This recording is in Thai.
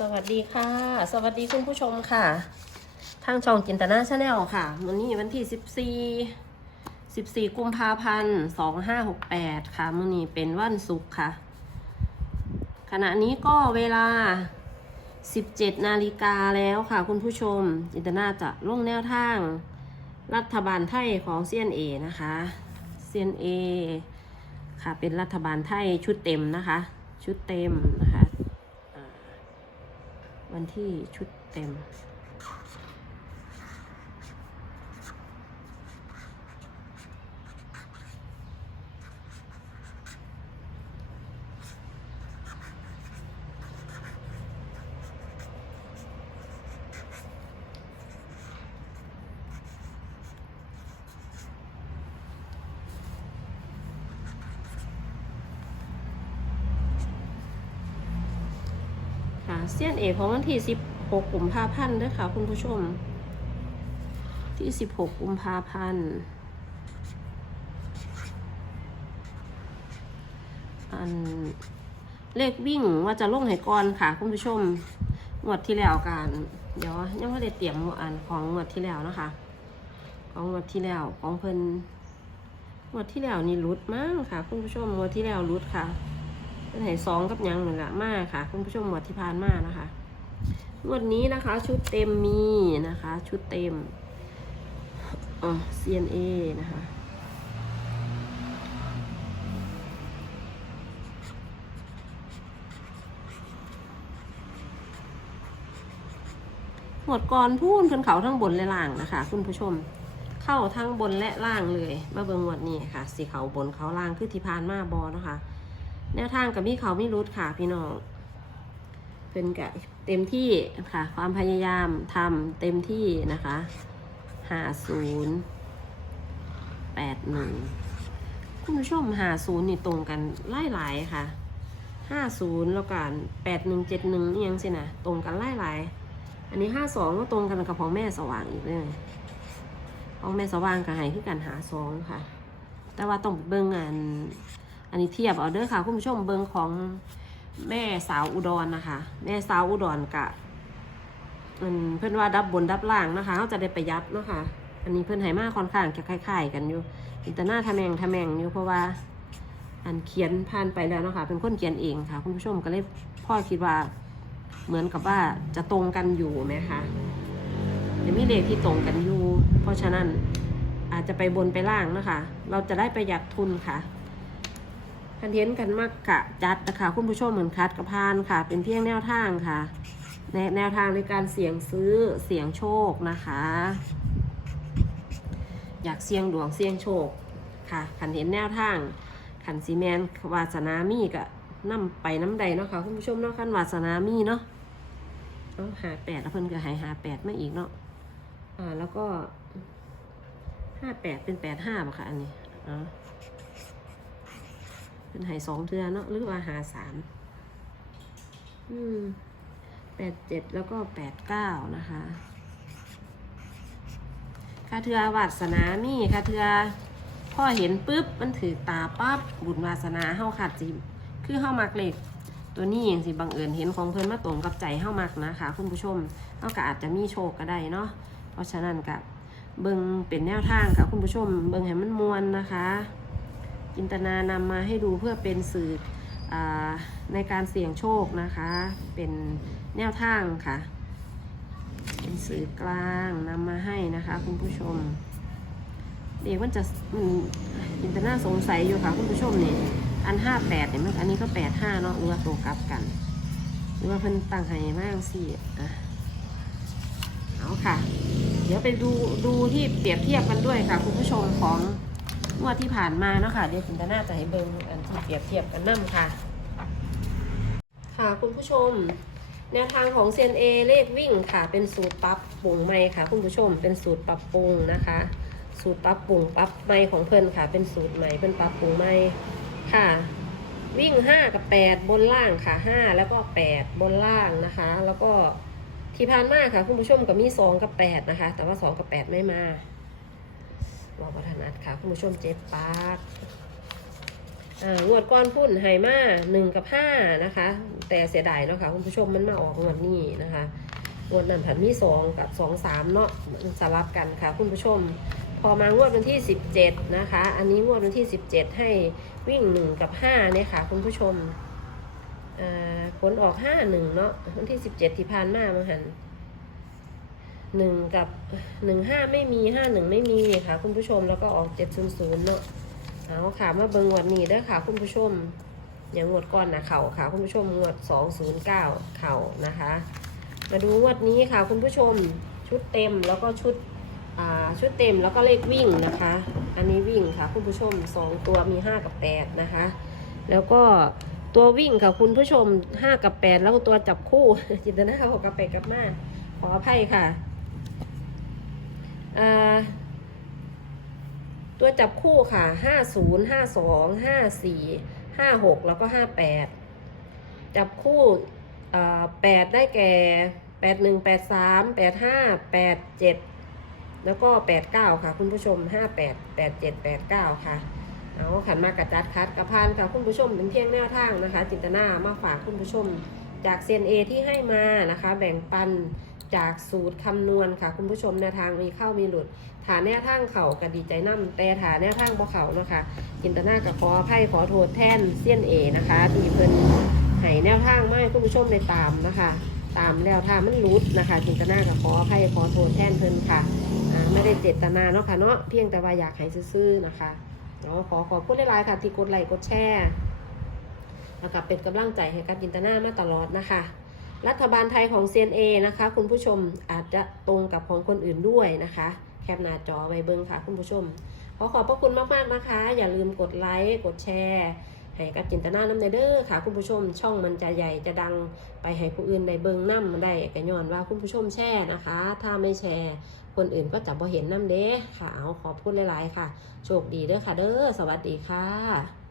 สวัสดีค่ะ สวัสดีคุณผู้ชมค่ะ ทางช่องจินตนาชาแนลค่ะ วันนี้วันที่14 14กุมภาพันธ์2568ค่ะมื้อนี้เป็นวันศุกร์ค่ะ ขณะนี้ก็เวลา17นาฬิกาแล้วค่ะ คุณผู้ชม จินตนาจะลงแนวทาง รัฐบาลไทยของ CNA นะคะ CNA ค่ะเป็นรัฐบาลไทยชุดเต็มนะคะ ชุดเต็มนะคะ วันที่ชุดเต็ม เซียนเอกของวันที่16กุมภาพันธ์ด้วยค่ะคุณผู้ชม ที่16กุมภาพันธ์อันเลขวิ่งว่าจะลงให้ก่อนค่ะคุณผู้ชมงวดที่แล้วกันเดี๋ยวยังไม่ได้เตรียมอันของงวดที่แล้วนะคะ ของงวดที่แล้วของเพิ่นงวดที่แล้วนี่รุดมากค่ะ คุณผู้ชมงวดที่แล้วรุดค่ะ เป็นไหสองกับยังหนึ่งละมากค่ะ คุณผู้ชมหมดที่ผ่านมากนะคะงวดนี้นะคะ ชุดเต็มมีนะคะ ชุดเต็มอ๋อ CNA นะคะหมวดก่อนพูนขึ้นเขาทั้งบนและล่างนะคะ คุณผู้ชม เข้าทั้งบนและล่างเลย มาเบิ่งงวดนี้ค่ะสีเขาบนเขาล่างคือที่ผ่านมาบอนะคะ แนวทางกับมีเขาไม่รุดค่ะพี่น้องเป็นกะเต็มที่ค่ะ ความพยายามทำเต็มที่นะคะห้าศูนย์แปดหนึ่งคุณผู้ชมห้าศูนย์นี่ตรงกันไล่หลายค่ะห้าศูนย์แล้วกันแปดหนึ่งเจ็ดหนึ่งยังสินะตรงกันไล่หลาย อันนี้ห้าสองก็ตรงกันกับของแม่สว่างอีกเลยของแม่สว่างกับไห้คือกันหาสองค่ะ แต่ว่าต้องเบิ่งงาน นี้เทียบเอาเด้อค่ะ คุณผู้ชมเบิงของแม่สาวอุดรนะคะ แม่สาวอุดรกะเพื่อนว่าดับบนดับล่างนะคะเขาจะได้ประหยัดเนาะคะอันนี้เพื่อนไหมาค่อนข้างจะคล้ายๆ กันอยู่อินเตอร์หน้าทะแมงทะแมงอยู่เพราะว่า อันเขียนผ่านไปแล้วนะคะ เป็นคนเขียนเองค่ะ คุณผู้ชมก็เลยพ่อคิดว่าเหมือนกับว่าจะตรงกันอยู่ไหมคะจะมีเลขที่ตรงกันอยู่ เพราะฉะนั้นอาจจะไปบนไปล่างนะคะ เราจะได้ประหยัดทุนค่ะ คันเทนกันมากกะจัดนะคะคุณผู้ชมเหมือนคัดกระพานค่ะ เป็นเพียงแนวทางค่ะในแนวทางในการเสี่ยงซื้อเสี่ยงโชคนะคะ อยากเสี่ยงดวงเสี่ยงโชคค่ะคันเห็นแนวทางขันซีแมนวาสนามีกะนํไปน้ำใดเนาะค่ะคุณผู้ชมเนาะคันวาสนามีเนาะเอาหาแปดแล้วเพิ่นก็หายหาแปดมาอีกเนาะอ่าแล้วก็ห้าแปดเป็นแปดห้าป่ะคะอันนี้อ๋อ เป็นหายสองเทือเนาะหรือว่าหาสามอืมแปดเจ็ดแล้วก็แปดเก้านะคะคาเทือวาสนามีคาเทือพ่อเห็นปุ๊บมันถือตาปั๊บบุญวาสนาเฮาขาดสิคือเฮามักเล็กตัวนี้อย่างสิบังเอิญเห็นของเพิ่อนมาตรงกับใจเฮามักนะคะ คุณผู้ชมเฮาก็อาจจะมีโชคก็ได้เนาะเพราะฉะนั้นกับเบิงเป็นแนวทางค่ะคุณผู้ชม เบิงให้มันมวนนะคะ จินตนานำมาให้ดูเพื่อเป็นสื่ออในการเสี่ยงโชคนะคะ เป็นแนวทางค่ะ เป็นสื่อกลางนำมาให้นะคะคุณผู้ชมเด็กมันจะอืมจินตนาสงสัยอยู่ค่ะคุณผู้ชมนี่อันห้าแปดเนี่ยมันอันนี้ก็แปดห้าเนาะหรือว่าตัวกลับกัน หรือว่าเพิ่นตั้งให้มากสิอะเอาค่ะ เดี๋ยวไปดูดูที่เปรียบเทียบกันด้วยค่ะ คุณผู้ชมของ งวดที่ผ่านมาเนาะค่ะเดี๋ยวคุณจะน่าจะให้เบิ่งอันที่เปรียบเทียบกันนั่ค่ะ ค่ะคุณผู้ชม แนวทางของ CNA เอเลขวิ่งค่ะ เป็นสูตรปรับปรุงใหม่ค่ะ คุณผู้ชมเป็นสูตรปรับปรุงนะคะ สูตรปรับปรุงปรับใหม่ของเพิ่นค่ะ เป็นสูตรใหม่เป็นปรับปรุงใหม่ค่ะ วิ่ง5กับ8บนล่างค่ะ5แล้วก็8บนล่างนะคะ แล้วก็ที่ผ่านมาค่ะ คุณผู้ชมก็มี2กับ8นะคะ แต่ว่า2กับ8ไม่มา บอกวัฒนัดค่ะคุณผู้ชมเจ็บปากอ่างวดก้อนพุ่นไฮมาหนึ่งกับห้านะคะ แต่เสียดายเนาะค่ะคุณผู้ชมมันมาออกงวดนี้นะคะงวดนั้นผันมีสองกับสองสามเนาะสลับกันค่ะ คุณผู้ชม พอมางวดวันที่สิบเจ็ดนะคะ อันนี้งวดวันที่สิบเจ็ดให้วิ่งหนึ่งกับห้าเนี่ยค่ะ คุณผู้ชมอ่าผลออกห้าหนึ่งเนาะวันที่สิบเจ็ดที่ผ่านมามาหัน หนึ่งกับหนึ่งห้าไม่มีห้าหนึ่งไม่มีค่ะ คุณผู้ชมแล้วก็ออกเจ็ดศูนย์ศูนย์เนาะเอาค่ะมาเบิงงวดนี้ด้อค่ะ คุณผู้ชมอย่างงวดก่อนนะเข่าค่ะ คุณผู้ชมงวด209เก้าเข่านะคะ มาดูงวดนี้ค่ะ คุณผู้ชมชุดเต็มแล้วก็ชุดอ่าชุดเต็มแล้วก็เลขวิ่งนะคะ อันนี้วิ่งค่ะ คุณผู้ชม2ตัวมี5กับ8นะคะ แล้วก็ตัววิ่งค่ะคุณผู้ชม5กับ8แล้วตัวจับคู่จินตนาหกกับแปดกับมาขออภัยค่ะอ่า ตัวจับคู่ค่ะห้าศูนย์ห้าสองห้าสี่ห้าหกแล้วก็ห้าแปดจับคู่แปดได้แก่แปดหนึ่งแปดสามแปดห้าแปดเจ็ดแล้วก็แปดเก้าค่ะ คุณผู้ชมห้าแปดแปดเจ็ดแปดเก้าค่ะเอาขันมากระจัดคัดกระพานค่ะคุณผู้ชมเป็นเพียงแนวทางนะคะ จินตนามาฝากคุณผู้ชม จากเซนเอที่ให้มานะคะ แบ่งปัน จากสูตรคำนวณค่ะ คุณผู้ชมแนวทางมีเข้ามีหลุดฐานแนวทางเข่าก็ดีใจนํแต่ฐานแนวทางบ่เข่านะคะจินตนากับขออภัยขอโทษแท่นเซียนเอนะคะที่เพิ่นให้แนวทางมาให้คุณผู้ชมได้ตามนะคะ ตามแนวทางมันรุดนะคะ จินตนากับขออภัยขอโทษแท่นเพิ่นค่ะไม่ได้เจตนาเนาะค่ะเนาะเพียงแต่ว่าอยากให้ซื่อๆนะคะเนาะขอขอบคุณหลายๆค่ะที่กดไลค์กดแชร์แล้วก็เป็นกำลังใจให้กับจินตนามาตลอดนะคะ รัฐบาลไทยของ CNA นะคะ คุณผู้ชมอาจจะตรงกับของคนอื่นด้วยนะคะ แคปหน้าจอไว้เบิ้งค่ะคุณผู้ชม ขอขอบพระคุณมากๆนะคะ อย่าลืมกดไลค์กดแชร์ให้กับจินตนาน้ำในเด้อค่ะ คุณผู้ชม ช่องมันจะใหญ่จะดังไปให้ผู้อื่นได้เบิ้งน้ำมันได้กระย้อนว่าคุณผู้ชมแชร์นะคะ ถ้าไม่แชร์ คนอื่นก็จะบ่เห็นน้ำเด้ค่ะเอาขอบคุณหลาย ๆ ค่ะ โชคดีเด้อค่ะเด้อสวัสดีค่ะ